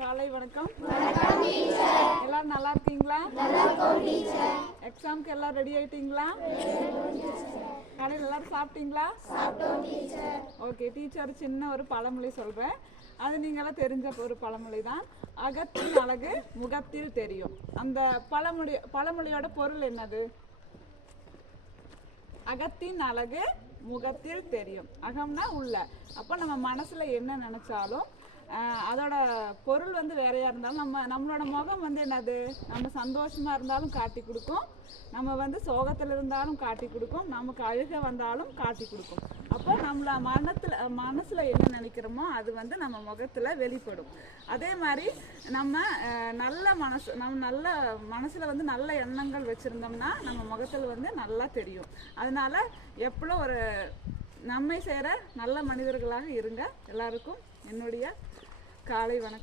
காலை வணக்கம். எல்லாரும் நல்லா இருக்கீங்களா? எக்ஸாம்க்கு எல்லாம் ரெடி ஆயிட்டீங்களா? காலையில் எல்லாரும் சாப்பிட்டீங்களா? ஓகே, டீச்சர் சின்ன ஒரு பழமொழி சொல்கிறேன். அது நீங்களாம் தெரிஞ்ச ஒரு பழமொழி தான். அகத்தின் அழகு முகத்தில் தெரியும். அந்த பழமொழியோட பொருள் என்னது? அகத்தின் அழகு முகத்தில் தெரியும். அகம்னா உள்ள. அப்போ நம்ம மனசில் என்ன நினச்சாலும் அதோட பொருள் வந்து வேறையாக இருந்தாலும் நம்மளோட முகம் வந்து என்னது, நம்ம சந்தோஷமாக இருந்தாலும் காட்டி கொடுக்கும், நம்ம வந்து சோகத்தில் இருந்தாலும் காட்டி கொடுக்கும், நமக்கு அழுக வந்தாலும் காட்டி கொடுக்கும். அப்போ நம்மள மனசில் என்ன நினைக்கிறோமோ அது வந்து நம்ம முகத்தில் வெளிப்படும். அதே மாதிரி நம்ம நல்ல மனசில் வந்து நல்ல எண்ணங்கள் வச்சுருந்தோம்னா நம்ம முகத்தில் வந்து நல்லா தெரியும். அதனால எப்பளும் ஒரு நன்மை செய்கிற நல்ல மனிதர்களாக இருங்க. எல்லாருக்கும் என்னுடைய காலை வணக்கம்.